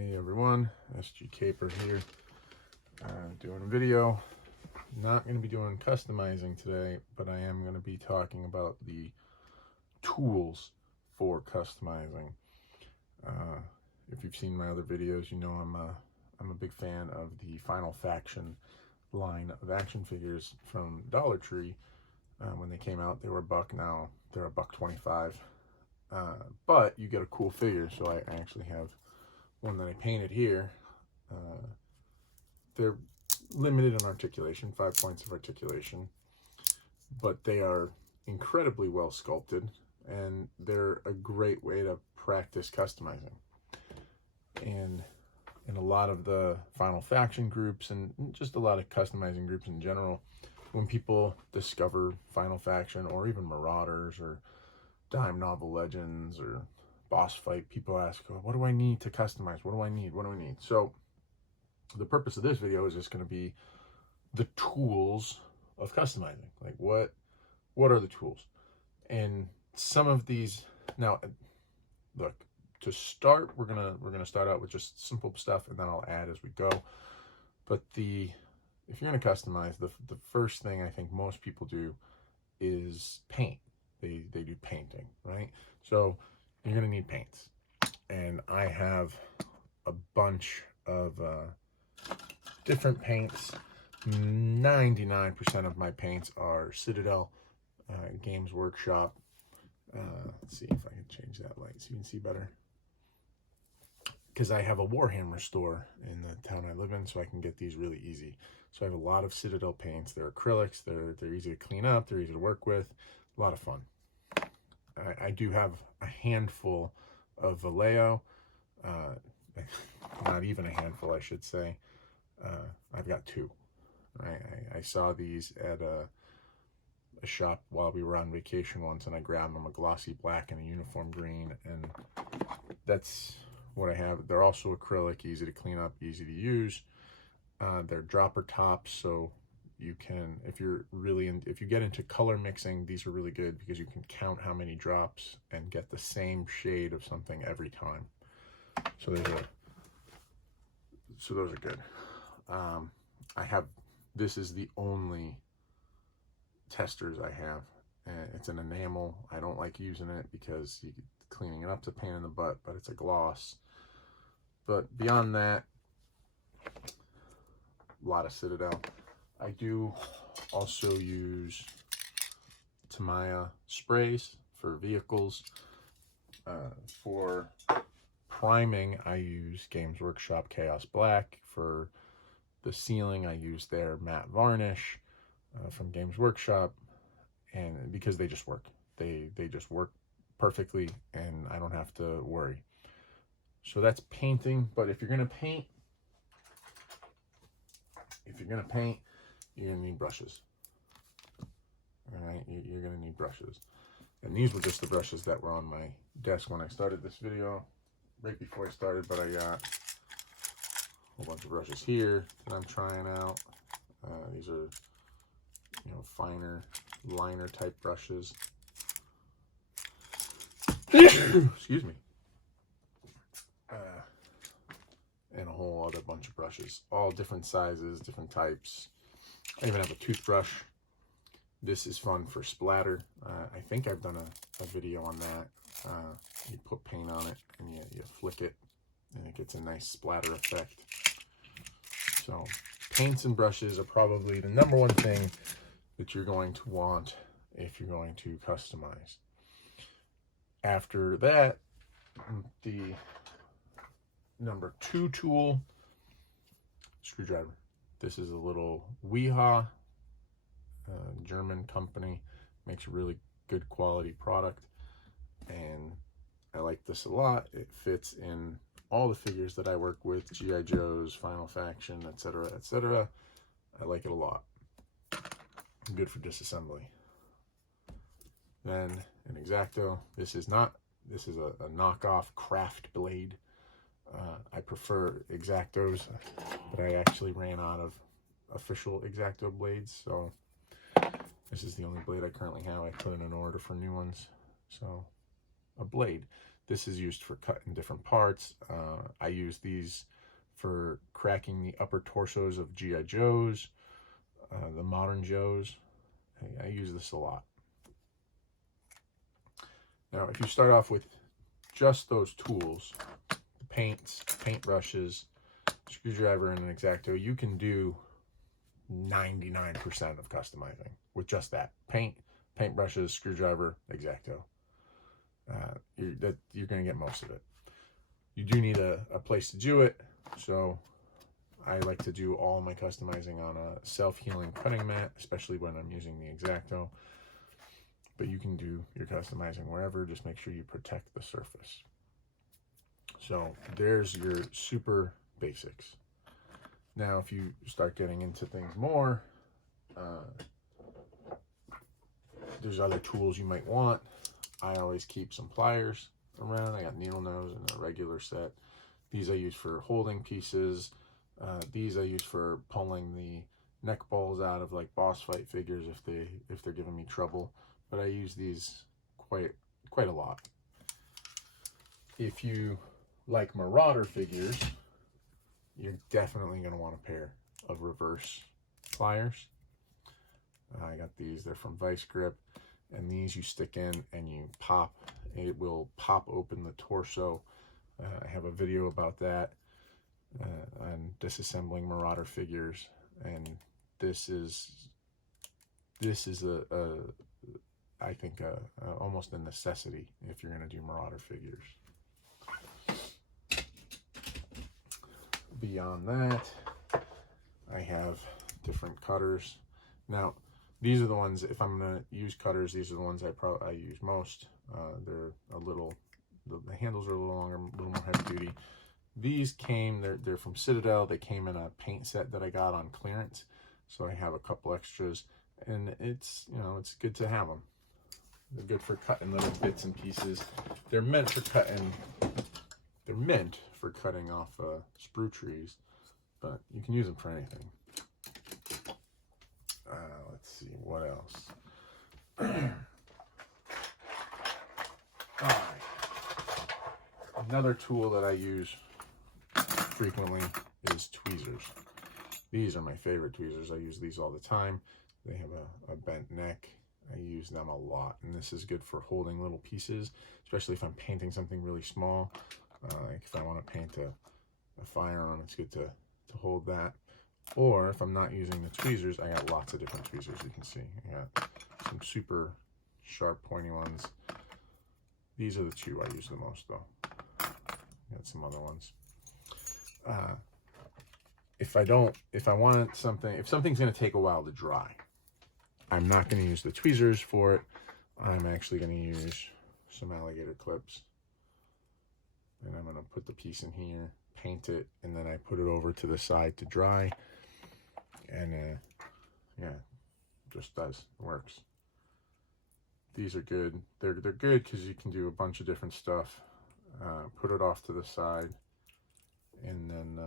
Hey everyone, SG Caper here, doing a video. Not going to be doing customizing today, but I am going to be talking about the tools for customizing. If you've seen my other videos, you know I'm a big fan of the Final Faction line of action figures from Dollar Tree. When they came out, they were $1. Now they're $1.25. But you get a cool figure, so I actually have one that I painted here. They're limited in articulation, 5 points of articulation, but they are incredibly well sculpted, and they're a great way to practice customizing. And in a lot of the Final Faction groups, and just a lot of customizing groups in general, when people discover Final Faction, or even Marauders, or Dime Novel Legends, or Boss Fight, people ask, what do I need to customize? What do I need? What do I need? So the purpose of this video is just going to be the tools of customizing. Like what are the tools? And some of these, now look, to start, we're gonna start out with just simple stuff, and then I'll add as we go. But if you're gonna customize, the first thing I think most people do is paint. They do painting, right? So you're gonna need paints, and I have a bunch of different paints. 99% of my paints are Citadel, Games Workshop. Let's see if I can change that light so you can see better, because I have a Warhammer store in the town I live in, so I can get these really easy. So I have a lot of Citadel paints. They're acrylics. They're easy to clean up. They're easy to work with. A lot of fun. I do have a handful of Vallejo, not even a handful, I should say. I've got two. Right? I saw these at a shop while we were on vacation once, and I grabbed them, a glossy black and a uniform green, and that's what I have. They're also acrylic, easy to clean up, easy to use. They're dropper tops, so you can, if you get into color mixing, these are really good because you can count how many drops and get the same shade of something every time. So those are good. This is the only testers I have, and it's an enamel. I don't like using it because cleaning it up's a pain in the butt, but it's a gloss. But beyond that, a lot of Citadel. I do also use Tamiya sprays for vehicles. For priming, I use Games Workshop Chaos Black. For the ceiling, I use their matte varnish from Games Workshop, and because they just work. They just work perfectly, and I don't have to worry. So that's painting. But if you're gonna paint, you're gonna need brushes. All right, you're gonna need brushes. And these were just the brushes that were on my desk when I started this video, right before I started, but I got a whole bunch of brushes here that I'm trying out. These are, finer liner type brushes. Excuse me. And a whole other bunch of brushes, all different sizes, different types. I even have a toothbrush. This is fun for splatter. I think I've done a video on that. You put paint on it and you flick it, and it gets a nice splatter effect. So paints and brushes are probably the number one thing that you're going to want if you're going to customize. After that, the number 2 tool, screwdriver. This is a little Wiha, German company, makes a really good quality product, and I like this a lot. It fits in all the figures that I work with, G.I. Joes, Final Faction, etc., etc. I like it a lot. Good for disassembly. Then an X-Acto. This is a knockoff craft blade. I prefer X-Actos, but I actually ran out of official X-Acto blades, so this is the only blade I currently have. I put in an order for new ones. So a blade. This is used for cutting different parts. I use these for cracking the upper torsos of G.I. Joes, the modern Joes. I use this a lot. Now, if you start off with just those tools, paints, paint brushes, screwdriver, and an X-Acto, you can do 99% of customizing with just that. Paint brushes, screwdriver, X-Acto. You're going to get most of it. You do need a place to do it, so I like to do all my customizing on a self-healing cutting mat, especially when I'm using the X-Acto. But you can do your customizing wherever, just make sure you protect the surface. So there's your super basics. Now, if you start getting into things more, there's other tools you might want. I always keep some pliers around. I got needle nose and a regular set. These I use for holding pieces. These I use for pulling the neck balls out of like boss fight figures if they're giving me trouble. But I use these quite a lot. If you like Marauder figures, you're definitely going to want a pair of reverse pliers. I got these. They're from Vice Grip, and these you stick in and you pop. It will pop open the torso. I have a video about that on disassembling Marauder figures, and this is I think almost a necessity if you're going to do Marauder figures. Beyond that, I have different cutters. Now, these are the ones, if I'm going to use cutters, these are the ones I use most. They're a little, the handles are a little longer, a little more heavy duty. These came, they're from Citadel. They came in a paint set that I got on clearance. So I have a couple extras, and it's, you know, it's good to have them. They're good for cutting little bits and pieces. They're meant for cutting off sprue trees, but you can use them for anything. Let's see, what else? All right. Another tool that I use frequently is tweezers. These are my favorite tweezers. I use these all the time. They have a bent neck. I use them a lot, and this is good for holding little pieces, especially if I'm painting something really small. Like if I want to paint a firearm, it's good to hold that. Or if I'm not using the tweezers, I got lots of different tweezers. You can see I got some super sharp, pointy ones. These are the two I use the most, though. I got some other ones. If something's going to take a while to dry, I'm not going to use the tweezers for it. I'm actually going to use some alligator clips. And I'm going to put the piece in here, paint it, and then I put it over to the side to dry. And yeah, just does, works. These are good. They're good because you can do a bunch of different stuff. Put it off to the side, and then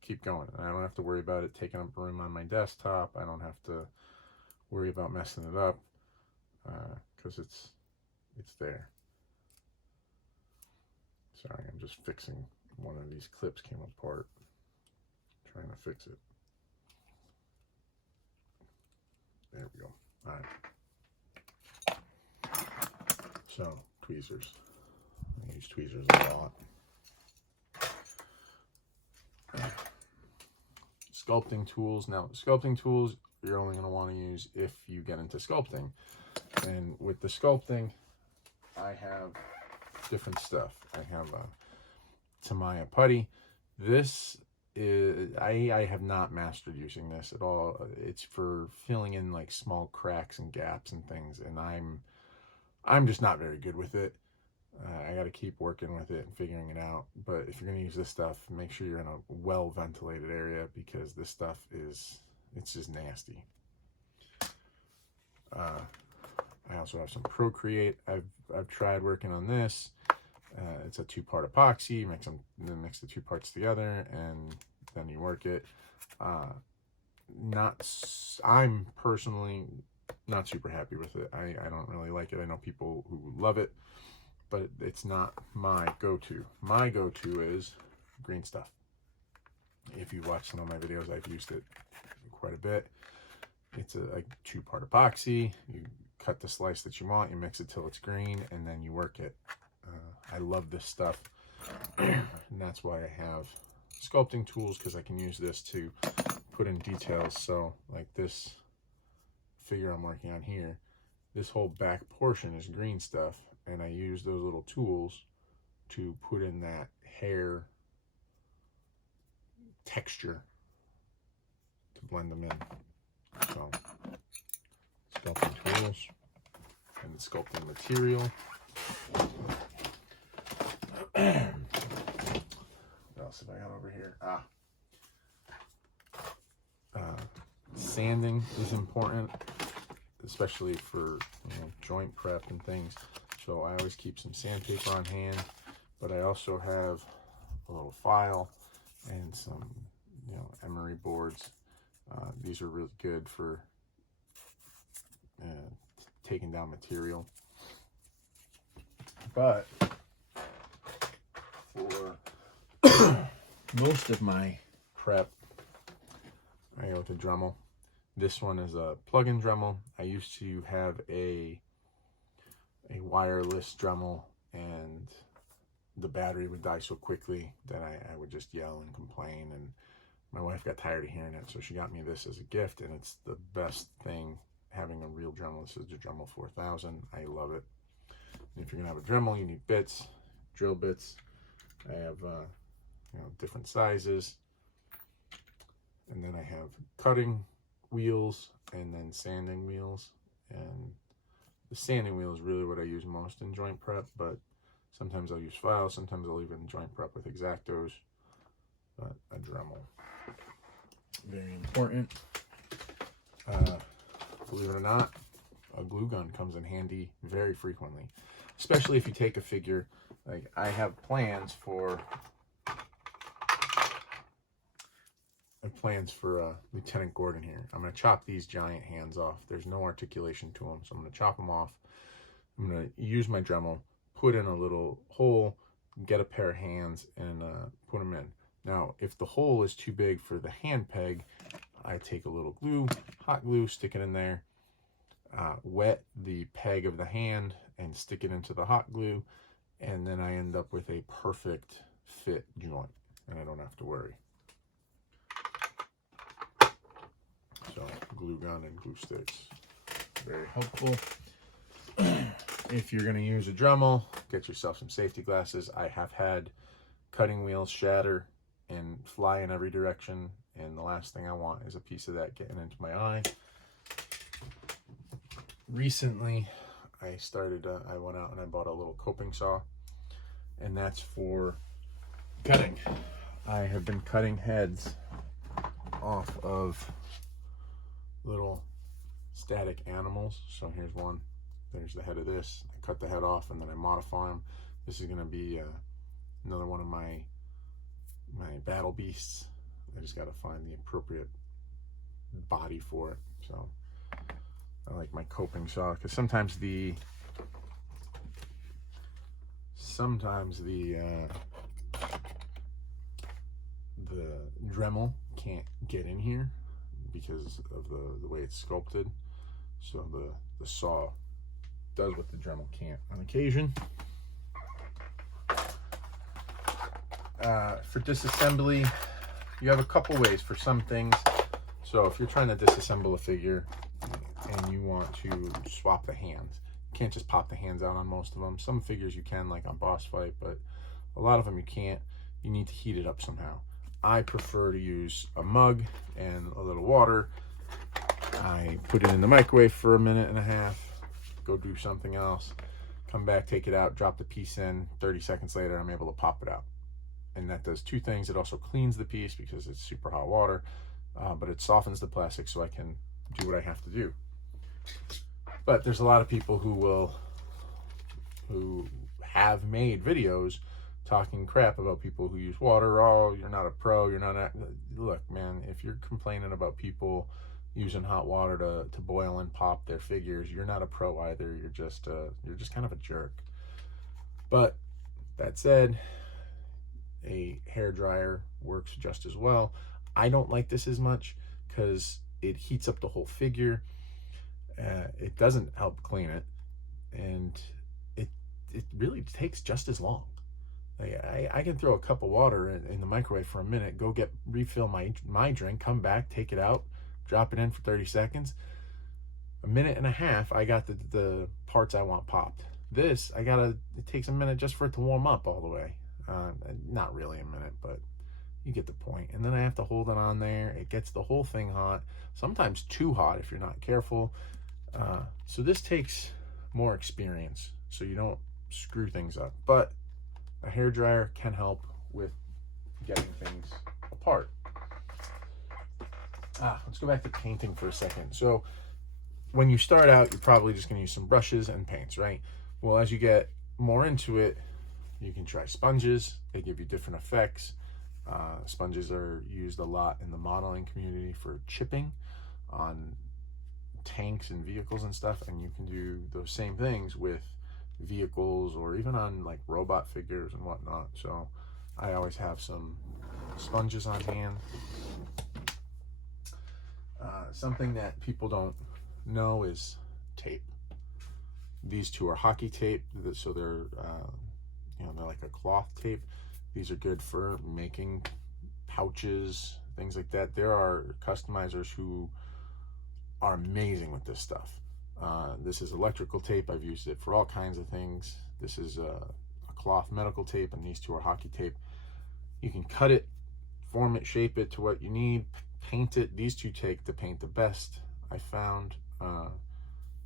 keep going. I don't have to worry about it taking up room on my desktop. I don't have to worry about messing it up because it's there. Sorry, I'm just fixing one of these clips came apart. Trying to fix it. There we go. All right. So, tweezers. I use tweezers a lot. Sculpting tools. Now, sculpting tools you're only going to want to use if you get into sculpting. And with the sculpting, I have different stuff. I have a Tamiya putty. This is, I have not mastered using this at all. It's for filling in like small cracks and gaps and things, and I'm just not very good with it. I got to keep working with it and figuring it out. But if you're going to use this stuff, make sure you're in a well ventilated area, because this stuff it's just nasty. I also have some Procreate. I've tried working on this. It's a 2-part epoxy. You mix the 2 parts together, and then you work it. I'm personally not super happy with it. I don't really like it. I know people who love it, but it's not my go-to. My go-to is green stuff. If you watch some of my videos, I've used it quite a bit. It's a 2-part epoxy. You cut the slice that you want, you mix it till it's green, and then you work it. I love this stuff, and that's why I have sculpting tools, because I can use this to put in details. So like this figure I'm working on here, this whole back portion is green stuff, and I use those little tools to put in that hair texture to blend them in. So sculpting tools and the sculpting material. What else have I got over here? Sanding is important, especially for joint prep and things. So I always keep some sandpaper on hand, but I also have a little file and some emery boards. These are really good for taking down material. But for most of my prep, I go with a Dremel. This one is a plug-in Dremel. I used to have a wireless Dremel, and the battery would die so quickly that I would just yell and complain, and my wife got tired of hearing it, so she got me this as a gift, and it's the best thing, having a real Dremel. This is the Dremel 4000. I love it. And if you're gonna have a Dremel, you need bits, drill bits. I have different sizes, and then I have cutting wheels and then sanding wheels. And the sanding wheel is really what I use most in joint prep, but sometimes I'll use files, sometimes I'll even joint prep with X-Actos. But a Dremel, very important. Believe it or not, a glue gun comes in handy very frequently, especially if you take a figure. Like I have plans for Lieutenant Gordon here. I'm going to chop these giant hands off. There's no articulation to them, so I'm going to chop them off. I'm going to use my Dremel, put in a little hole, get a pair of hands, and put them in. Now, if the hole is too big for the hand peg, I take a little glue, hot glue, stick it in there, wet the peg of the hand, and stick it into the hot glue, and then I end up with a perfect fit joint, and I don't have to worry. So glue gun and glue sticks, very helpful. If you're going to use a Dremel, get yourself some safety glasses. I have had cutting wheels shatter and fly in every direction, and the last thing I want is a piece of that getting into my eye. Recently, I went out and I bought a little coping saw, and that's for cutting. I have been cutting heads off of little static animals. So here's one. There's the head of this. I cut the head off and then I modify them. This is going to be another one of my battle beasts. I just got to find the appropriate body for it. So I like my coping saw, because sometimes the Dremel can't get in here because of the way it's sculpted. So the saw does what the Dremel can't on occasion. For disassembly, you have a couple ways for some things. So if you're trying to disassemble a figure and you want to swap the hands, you can't just pop the hands out on most of them. Some figures you can, like on Boss Fight, but a lot of them you can't. You need to heat it up somehow. I prefer to use a mug and a little water. I put it in the microwave for a minute and a half, go do something else, come back, take it out, drop the piece in. 30 seconds later, I'm able to pop it out. And that does two things. It also cleans the piece because it's super hot water, but it softens the plastic so I can do what I have to do. But there's a lot of people who have made videos talking crap about people who use water. Oh, you're not a pro, you're not a... Look, man, if you're complaining about people using hot water to boil and pop their figures, you're not a pro either. You're just kind of a jerk. But that said, a hair dryer works just as well. I don't like this as much because it heats up the whole figure. It doesn't help clean it, and it really takes just as long. I can throw a cup of water in the microwave for a minute, go refill my drink, come back, take it out, drop it in for 30 seconds. A minute and a half, I got the parts I want popped. This, it takes a minute just for it to warm up all the way. Not really a minute, but you get the point. And then I have to hold it on there. It gets the whole thing hot, sometimes too hot if you're not careful. So this takes more experience, so you don't screw things up. But a hair dryer can help with getting things apart. Let's go back to painting for a second. So when you start out, you're probably just going to use some brushes and paints, right? Well, as you get more into it, you can try sponges. They give you different effects. Sponges are used a lot in the modeling community for chipping on tanks and vehicles and stuff, and you can do those same things with vehicles or even on like robot figures and whatnot. So I always have some sponges on hand. Something that people don't know is tape. These two are hockey tape, so they're they're like a cloth tape. These are good for making pouches, things like that. There are customizers who are amazing with this stuff. This is electrical tape. I've used it for all kinds of things. This is a cloth medical tape, and these two are hockey tape. You can cut it, form it, shape it to what you need, paint it. These two take to paint the best. I found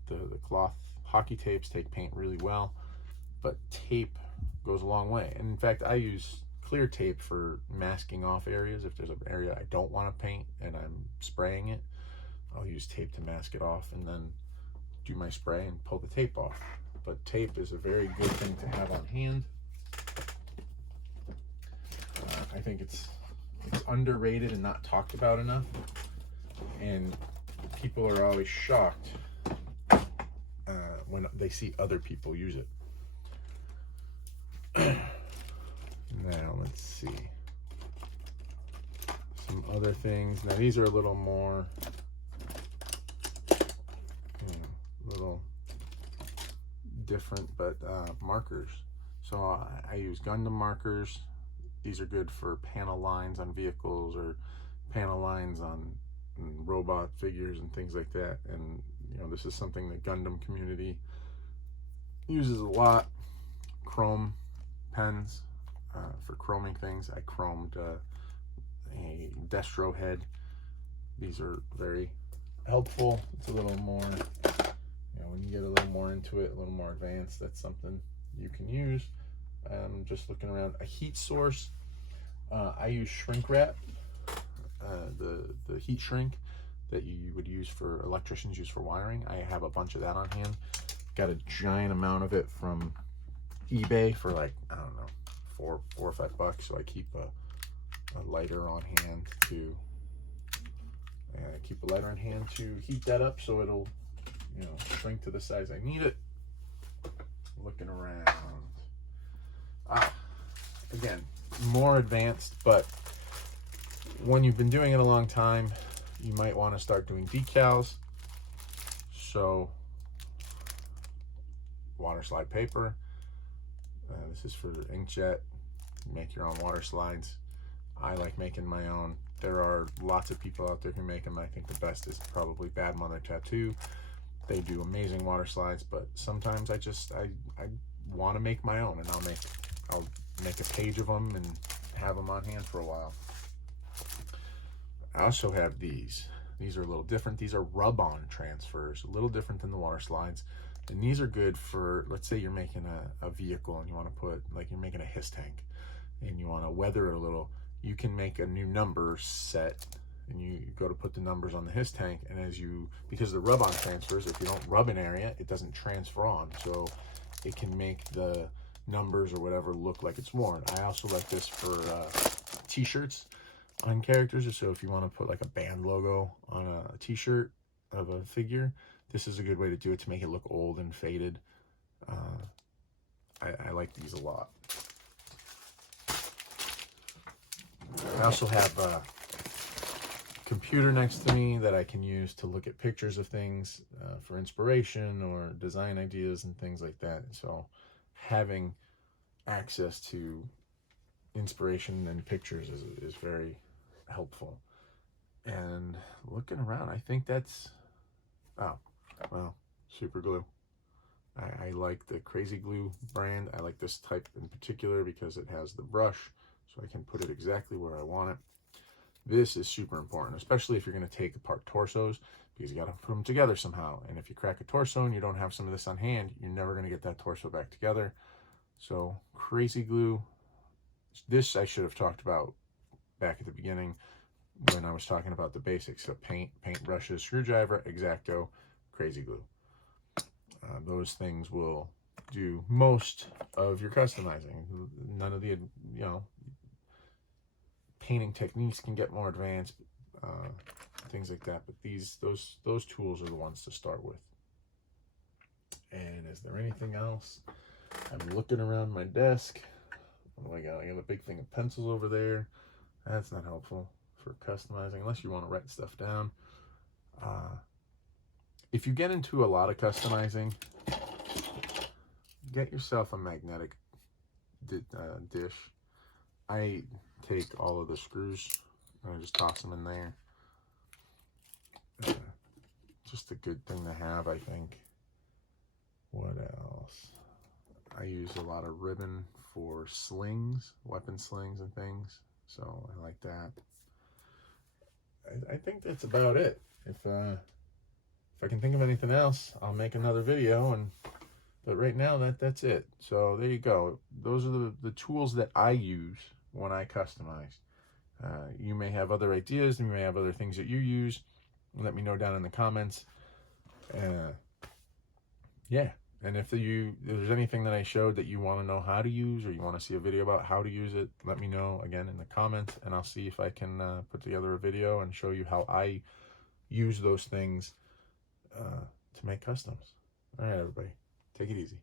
the cloth hockey tapes take paint really well, but tape goes a long way. And in fact, I use clear tape for masking off areas. If there's an area I don't want to paint and I'm spraying it, I'll use tape to mask it off and then do my spray and pull the tape off. But tape is a very good thing to have on hand. I think it's underrated and not talked about enough, and people are always shocked when they see other people use it. Now let's see some other things. Now these are a little more little different, but markers. So I use Gundam markers. These are good for panel lines on vehicles or panel lines on robot figures and things like that. And this is something the Gundam community uses a lot. Chrome pens for chroming things. I chromed a Destro head. These are very helpful. It's a little more, when you get a little more into it, a little more advanced, that's something you can use. I'm just looking around. A heat source. I use shrink wrap, the heat shrink that you would use for electricians use for wiring. I have a bunch of that on hand. Got a giant amount of it from eBay for like, I don't know, $4 or $5. So I keep a lighter on hand to heat that up so it'll shrink to the size I need it. Looking around. Again, more advanced, but when you've been doing it a long time, you might want to start doing decals. So water slide paper. This is for inkjet. Make your own water slides. I like making my own. There are lots of people out there who make them. I think the best is probably Bad Mother Tattoo. They do amazing water slides, but sometimes I want to make my own, and I'll make a page of them and have them on hand for a while. I also have these. These are a little different. These are rub-on transfers, a little different than the water slides. And these are good for, let's say you're making a vehicle and you want to put, like you're making a HISS tank and you want to weather it a little. You can make a new number set and you go to put the numbers on the HISS tank, and because the rub-on transfers, if you don't rub an area, it doesn't transfer on. So it can make the numbers or whatever look like it's worn. I also like this for t-shirts on characters. So if you want to put like a band logo on a t-shirt of a figure, this is a good way to do it to make it look old and faded. I like these a lot. I also have a computer next to me that I can use to look at pictures of things for inspiration or design ideas and things like that. So having access to inspiration and pictures is very helpful. And looking around, I think that's, oh, well, super glue. I like the Crazy Glue brand. I like this type in particular because it has the brush, so I can put it exactly where I want it. This is super important, especially if you're going to take apart torsos, because you got to put them together somehow. And if you crack a torso and you don't have some of this on hand, you're never going to get that torso back together. So Crazy Glue, this I should have talked about back at the beginning when I was talking about the basics. So paint brushes, screwdriver, X-Acto, Crazy Glue. Those things will do most of your customizing. None of the, painting techniques can get more advanced, things like that. But those tools are the ones to start with. And is there anything else? I'm looking around my desk. What do I got? I got a big thing of pencils over there. That's not helpful for customizing unless you want to write stuff down. If you get into a lot of customizing, get yourself a magnetic dish. I take all of the screws and I just toss them in there. Just a good thing to have, I think. What else? I use a lot of ribbon for slings, weapon slings and things, so I like that. I think that's about it. If I can think of anything else, I'll make another video. But right now, that's it. So there you go. Those are the tools that I use when I customize. You may have other ideas, and you may have other things that you use. Let me know down in the comments. Yeah. And if there's anything that I showed that you want to know how to use, or you want to see a video about how to use it, let me know again in the comments, and I'll see if I can put together a video and show you how I use those things to make customs. All right, everybody, take it easy.